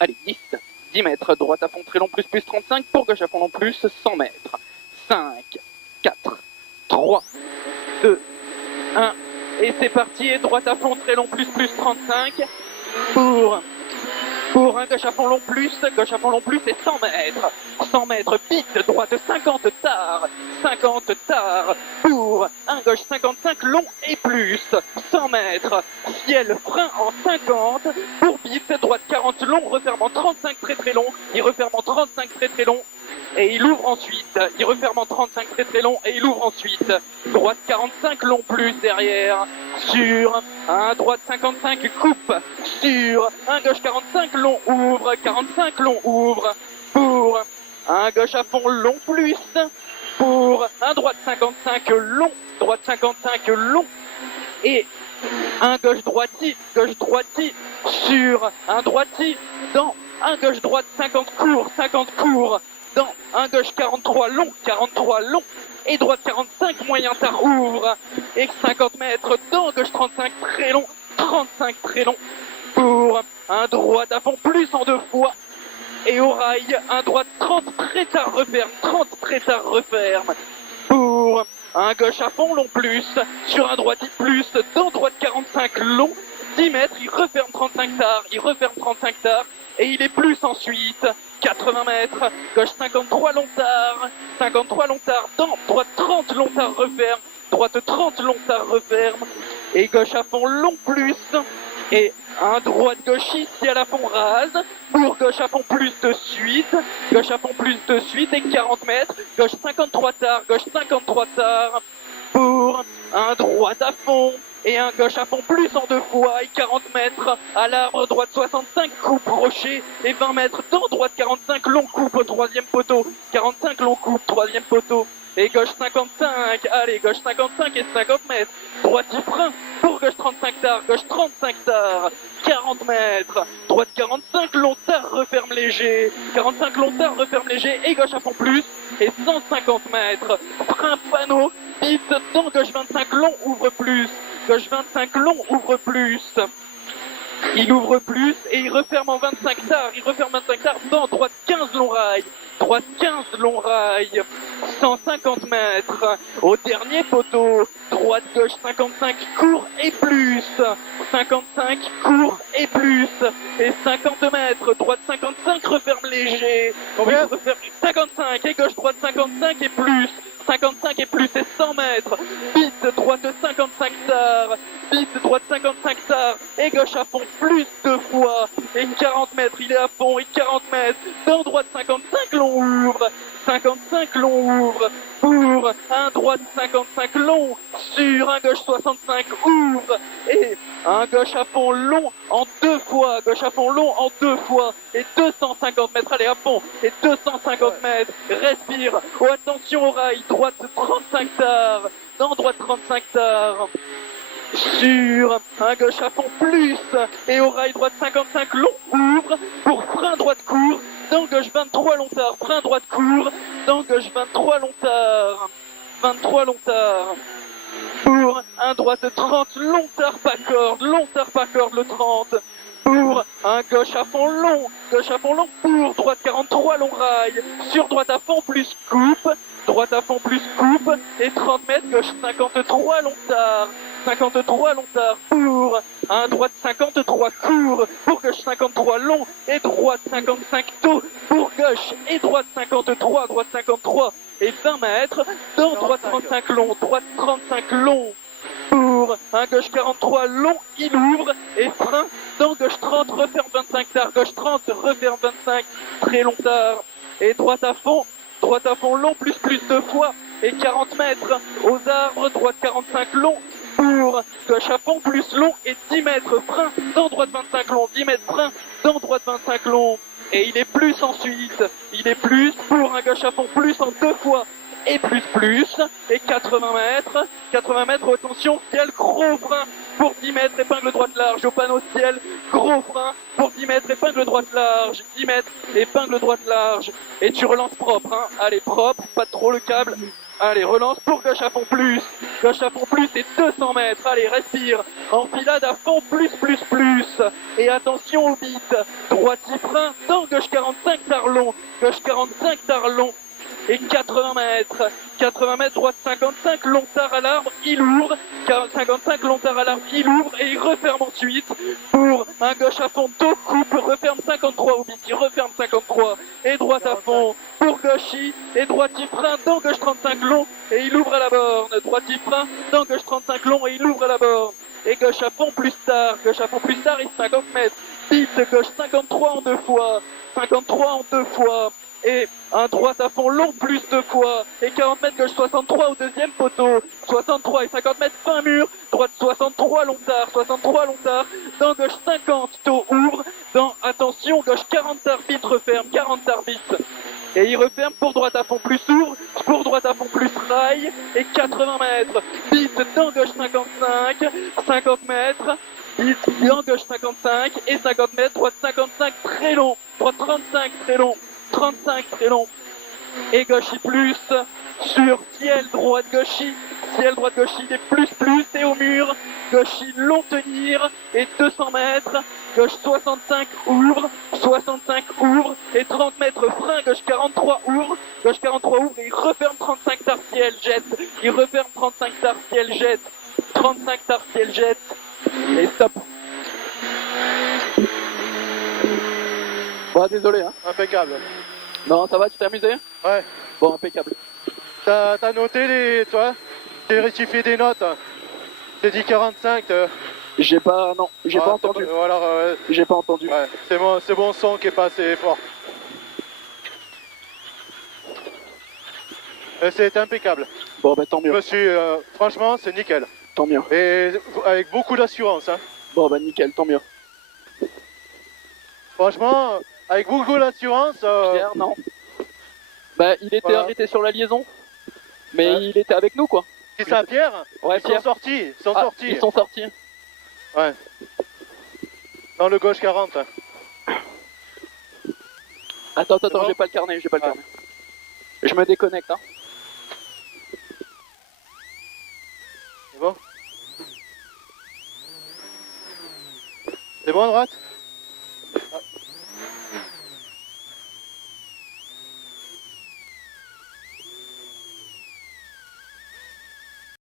Allez, 10 mètres, droite à fond très long, plus 35, pour gauche à fond long, plus 100 mètres. 5, 4, 3, 2, 1, et c'est parti, et droite à fond très long, plus 35, pour un gauche à fond long, plus et 100 mètres. 100 mètres, vite, droite 50 tard, pour un gauche 55 long et plus. 100 mètres, ciel, frein en 50, pour vite, droite 40 long, referme en 35 très long, il referme en 35 très long, et il ouvre ensuite, il referme en 35 très long, et il ouvre ensuite, droite 45 long plus derrière, sur un droite 55 coupe, sur un gauche 45 long ouvre, 45 long ouvre, pour un gauche à fond long plus, pour un droite 55 long, et un gauche droiti, sur un droiti, dans un gauche droite 50 court, dans un gauche 43 long, et droite 45 moyen tard ouvre, et 50 mètres, dans gauche 35 très long, pour un droite à fond plus en 2 fois, et au rail, un droite 30 très tard referme, pour un gauche à fond long plus, sur un droite plus, dans droite 45 long, 10 mètres, il referme 35 tard, et il est plus ensuite, 80 mètres, gauche 53 long tard, dans droite 30 long tard referme, et gauche à fond long plus, et un droite gauche ici à la fond rase, pour gauche à fond plus de suite, et 40 mètres, gauche 53 tard, pour un droite à fond, et un gauche à fond plus en 2 fois, et 40 mètres à l'arbre, droite 65 coupe rocher, et 20 mètres dans droite 45 long coupe au 3e poteau, et gauche 55, allez, gauche 55 et 50 mètres, droite y frein, pour gauche 35 tard, 40 mètres, droite 45 long tard, referme léger, et gauche à fond plus, et 150 mètres, frein panneau, vite, dans gauche 25 long, ouvre plus, il ouvre plus, et il referme en 25 tard, dans droite 15 long rail, 150 mètres, au dernier poteau, droite gauche 55 court et plus, et 50 mètres, droite 55 referme léger, 55 et gauche droite 55 et plus, et 100 mètres, vite droite 55 tard, et gauche à fond plus 2 fois, et 40 mètres, il est à fond, et 40 mètres, dans droite 55 long ouvre, pour un droite 55 long, sur un gauche 65 ouvre, et un gauche à fond long en 2 fois, et 250 mètres, allez à fond, et 250 mètres, respire, oh, attention au rail, droite 35 tard, dans droite 35 tard, sur un gauche à fond plus, et au rail droite 55 long ouvre, pour frein droite court, dans gauche 23 long tard, frein droite court, dans gauche 23 long tard, pour un droite 30 long tard pas corde, le 30, pour un gauche à fond long, pour droite 43 long rail, sur droite à fond plus coupe, et 30 mètres, gauche 53 long tard, pour un droite 53 court, pour gauche 53 long, et droite 55 tôt, pour gauche, et droite 53, et 20 mètres, dans droite 35 long, pour un gauche 43 long, il ouvre, et frein, dans gauche 30, referme 25 tard, très long tard, et droite à fond long, plus 2 fois, et 40 mètres, aux arbres, droite 45 long, pour gauche à fond plus long, et 10 mètres, frein, dans droite 25 long, et il est plus ensuite, pour un gauche à fond plus en 2 fois, et plus, et 80 mètres, attention, ciel, gros frein, pour 10 mètres, épingle droite large, au panneau ciel, gros frein, pour 10 mètres, épingle droite large, et tu relances propre, allez, propre, pas trop le câble, allez, relance, pour gauche à fond plus, Gauche à fond plus et 200 mètres. Allez, respire. Enfilade à fond plus. Et attention au beat. Droitier frein dans gauche 45 Tarlon. Gauche 45 Tarlon. Et 80 mètres. 80 mètres, droite 55, long tard à l'arbre, il ouvre. 55, long tard à l'arbre, il ouvre et il referme ensuite pour un gauche à fond, dos coupe, referme 53 au beat, il referme 53. Et droite à fond pour Gauchy. Et droitier frein dans gauche 35 long et il ouvre à la borne. Droitier frein dans gauche 35 long et il ouvre à la borne. Et gauche à fond plus tard et 50 mètres. Beat gauche 53 en 2 fois. 53 en 2 fois. Et un droite à fond long plus 2 fois. Et 40 mètres gauche 63 au deuxième poteau. 63 et 50 mètres fin mur. Droite 63 long tard. Dans gauche 50 taux ouvre. Dans attention gauche 40 arbitre referme. 40 arbitre. Et il referme pour droite à fond plus ouvre. Pour droite à fond plus rail. Et 80 mètres. Beat dans gauche 55. 50 mètres. Beat dans gauche 55. Et 50 mètres. Droite 55 très long. Droite 35 très long. 35 très long. Et Gauchy plus sur ciel droite Gauchy. Ciel droite Gauchy des plus et au mur. Gauchy long tenir et 200 mètres. Gauche 65 ouvre. 65 ouvre et 30 mètres frein. Gauche 43 ouvre. Gauche 43 ouvre et il referme 35 tarsiel jette. Il referme 35 tarsiel jette. 35 tarsiel jette. Et stop. Bon, désolé hein. Impeccable. Non, ça va, tu t'es amusé? Ouais. Bon, impeccable. T'as noté les... Toi t'as rectifié des notes. T'as dit 45. J'ai pas... Non, j'ai pas entendu. Alors, J'ai pas entendu. Ouais, c'est bon son qui est pas assez fort. C'est impeccable. Bon, bah tant mieux. Je me suis... franchement, c'est nickel. Tant mieux. Et avec beaucoup d'assurance. Hein. Bon, bah nickel, tant mieux. Franchement, avec beaucoup d'assurance... Pierre, non. Bah, il était arrêté sur la liaison. Mais il était avec nous, quoi. C'est ça, Pierre? Ouais, Pierre. Ils sont sortis. Ils sont sortis. Ouais. Dans le gauche 40. Attends, bon j'ai pas le carnet, Je me déconnecte, hein. C'est bon? C'est bon à droite?